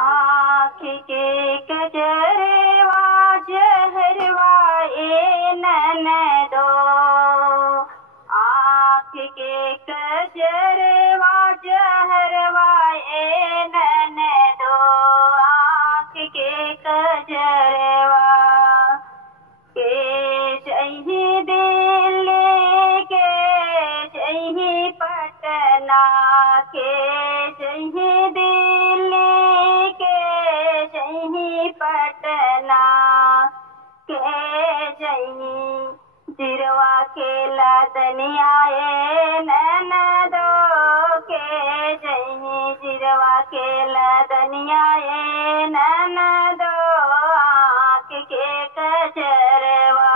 आँख के कजरवा जहरवा ए ननदो। आँख के कजरवा जहरवा ए ननदो। आँख के कजरवा के जही दिल्ली के जही पटना के जही दिल्ली के जही पटना के जही जिरवा के लदनिया ए ननदो के जही जिरवा के लदनिया ए ननदो। आँख के कजरवा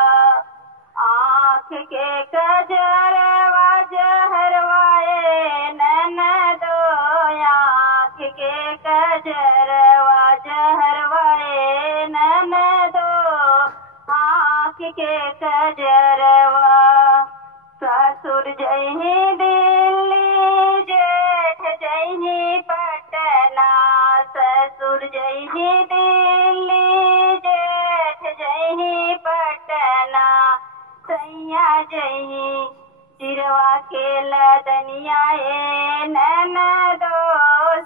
आँख के कजरवा जहरवा ए ननदो। आँख के कजरवा जहरवा ए ननदो। आँख के कजरवा ससुर जही दिल्ली जेठ जही पटना। ससुर जही दिल्ली जेठ जही पटना सैया जही जिरवा के लदनिया ए ननदो।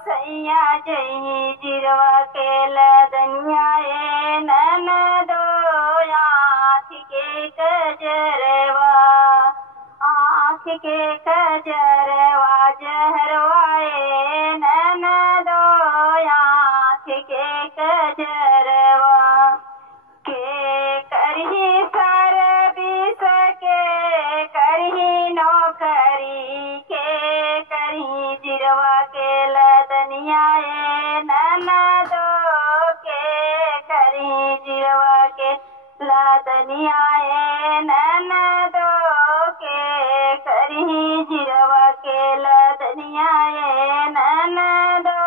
सैया जही जिरवा के लदनिया ए ननदो। आँख के कजरवा आँख के कजरवा जहरवा ए ननदो। आँख के कजरवा के करही सर्विस के करही नौकरी के करही जिरवा के लदनिया ए ननदो। के करही जिरवा के लदनिया ए ननदो। के करही जिरवा के लदनिया ए ननदो।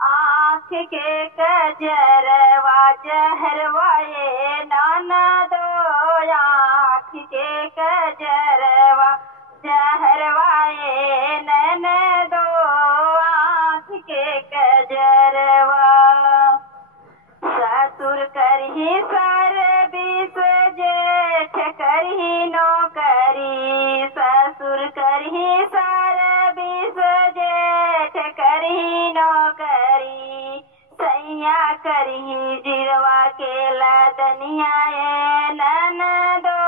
आँख के कजरवा जहरवा ए ननदो। आँख के कजरवा जहरवा ए ननदो। आँख के कजरवा ससुर करही सर्विस जेठ करही नौकरी। ससुर करही सर्विस जेठ करही नौकरी सैया करही जिरवा के लदनिया ए ननदो।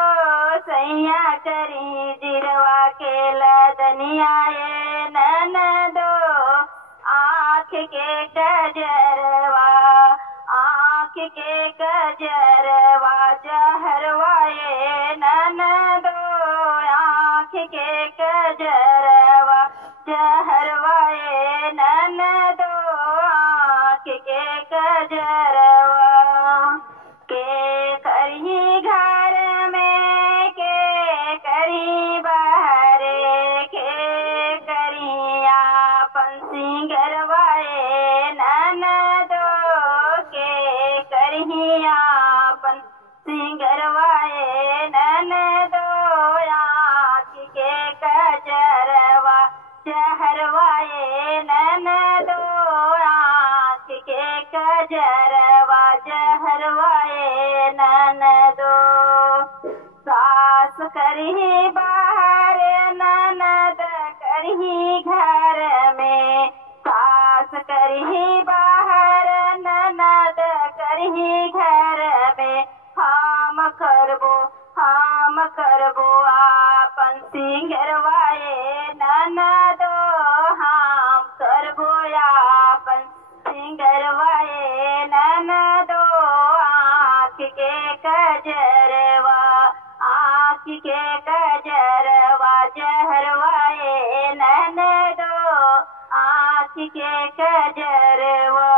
सैया करही जिरवा के लदनिया ए ननदो। आँख के कजरवा आँख के कजरवा जहरवा ए ननदो। आँख के कजरवा जहरवा ए ननदो। आँख के कजरवा के करही घर में के करही बहरे के करही आपन सिंगरवा ए ननदो। के करही आपन सिंगरवा ए ननदो। आँख के कजरवा जहरवा ए ननदो। आँख के कजरवा जहरवा ए ननदो। सास करही बाहर ननद करही घर में। सास करही बाहर ननद करही घर में। हम करबो आपन सिंगरवा ए ननदो। हम करबो आपन सिंगरवा ए ननदो। आँख के कजरवा आँख के कजरवा जहरवा ए ननदो। आँख के कजरवा